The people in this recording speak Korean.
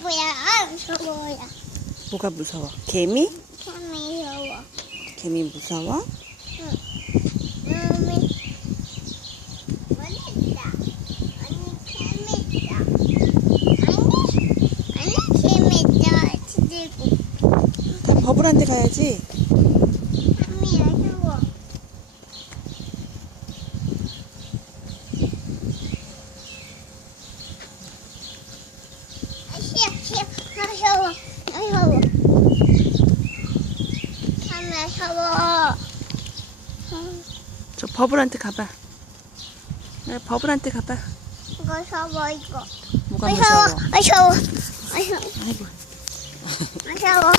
무서워야. 아, 무서워야. 뭐가 무서워? 개미? 참 무서워. 개미 무서워? 원했다. 아니, 재밌다. 아니, 아니, 재밌다. 지들고. 다 버블한테 가야지. 참이 무서워. 아, 싫어, 싫어. 무서워. 무서워. 참 무서워. 저 버블한테 가봐. 야, 버블한테 가봐. 무서워, 이거. 뭐가 무서워, 무서워? 무서워. 무서워. 아이고. 무서워.